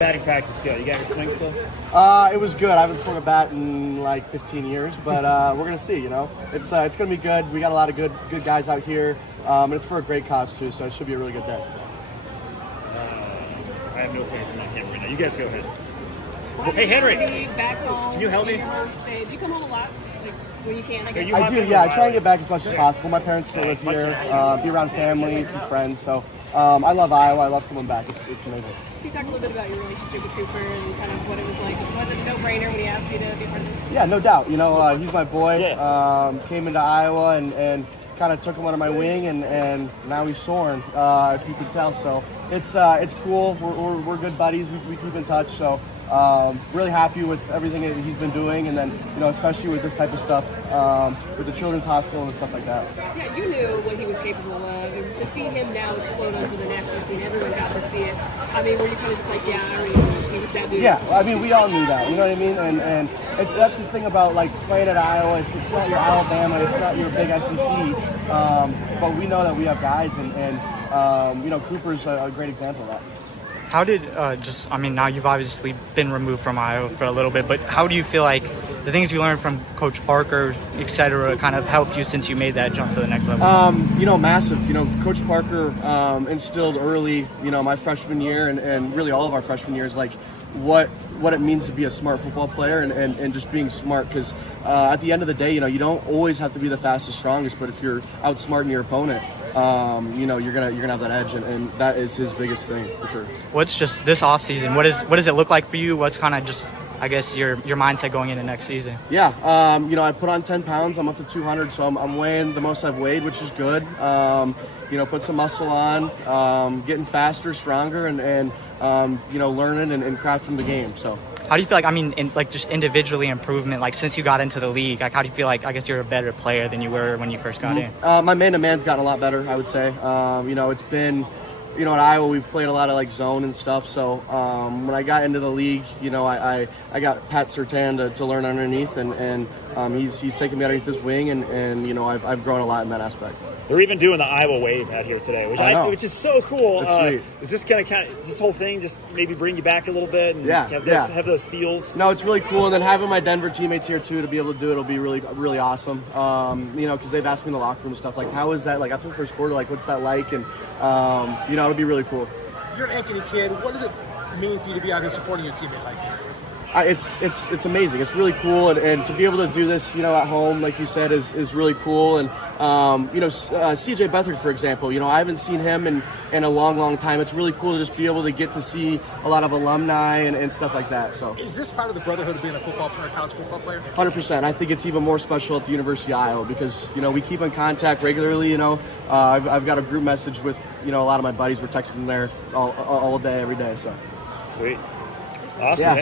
Batting practice go? You got your swing still? It was good. I haven't swung a bat in like 15 years, but we're gonna see. You know, it's gonna be good. We got a lot of good guys out here, and it's for a great cause too. So it should be a really good day. I have no faith in that camera right now. You guys go ahead. Hey Henry, back home. Can you help me? Do you come home a lot? Like when you can? I guess. you I do. Yeah, I try and get back as much as possible. My parents still live here. Be around family, some friends. So I love Iowa. I love coming back. It's amazing. Can you talk a little bit about your relationship with Cooper and kind of what it was like? Was it a no-brainer when he asked you to be part of this? Yeah, no doubt. You know, he's my boy. Yeah. Came into Iowa and kind of took him under my wing, and now he's soaring, if you can tell. So it's cool. We're good buddies. We keep in touch. So really happy with everything that he's been doing, and then especially with this type of stuff, with the Children's Hospital and stuff like that. Yeah, you knew what he was capable of. And to see him now explode onto the national scene, everyone got to see it. I mean, were you kind of just like, yeah, I already knew he was that dude? Yeah, I mean, we all knew that. You know what I mean? And that's the thing about like playing at Iowa. It's not your Alabama. It's not your big SEC. But we know that we have guys, and Cooper's a great example of that. How did now you've obviously been removed from Iowa for a little bit, but how do you feel like the things you learned from Coach Parker, et cetera, kind of helped you since you made that jump to the next level? Massive. Coach Parker instilled early, my freshman year and really all of our freshman years, like what it means to be a smart football player and just being smart, because at the end of the day, you don't always have to be the fastest, strongest, but if you're outsmarting your opponent, you're gonna have that edge, and that is his biggest thing for sure. What's just this off season? What does it look like for you? What's kind of just, I guess, your mindset going into next season? Yeah, I put on 10 pounds. I'm up to 200, so I'm weighing the most I've weighed, which is good. Put some muscle on, getting faster, stronger, and learning and crafting the game. So. How do you feel like, just individually improvement, like since you got into the league, like how do you feel like, I guess you're a better player than you were when you first got in? My man-to-man's gotten a lot better, I would say. It's been, at Iowa we've played a lot of like zone and stuff. So when I got into the league, I got Pat Surtain to learn underneath, and he's taken me underneath his wing, and I've grown a lot in that aspect. They're even doing the Iowa wave out here today, which is so cool. Sweet. Is this kind of this whole thing just maybe bring you back a little bit and have those feels? No, it's really cool, and then having my Denver teammates here too to be able to do it will be really, really awesome. Because they've asked me in the locker room and stuff like, how is that like after the first quarter? Like, what's that like? And it'll be really cool. You're an Ankeny kid. What does it mean for you to be out here supporting your teammate like this? It's amazing. It's really cool, and to be able to do this, at home, like you said, is really cool. And CJ Beathard, for example, I haven't seen him in a long time. It's really cool to just be able to get to see a lot of alumni and stuff like that. So, is this part of the brotherhood of being a football player, college football player? 100%. I think it's even more special at the University of Iowa because we keep in contact regularly. I've got a group message with a lot of my buddies. We're texting there all day, every day. So sweet, awesome. Yeah.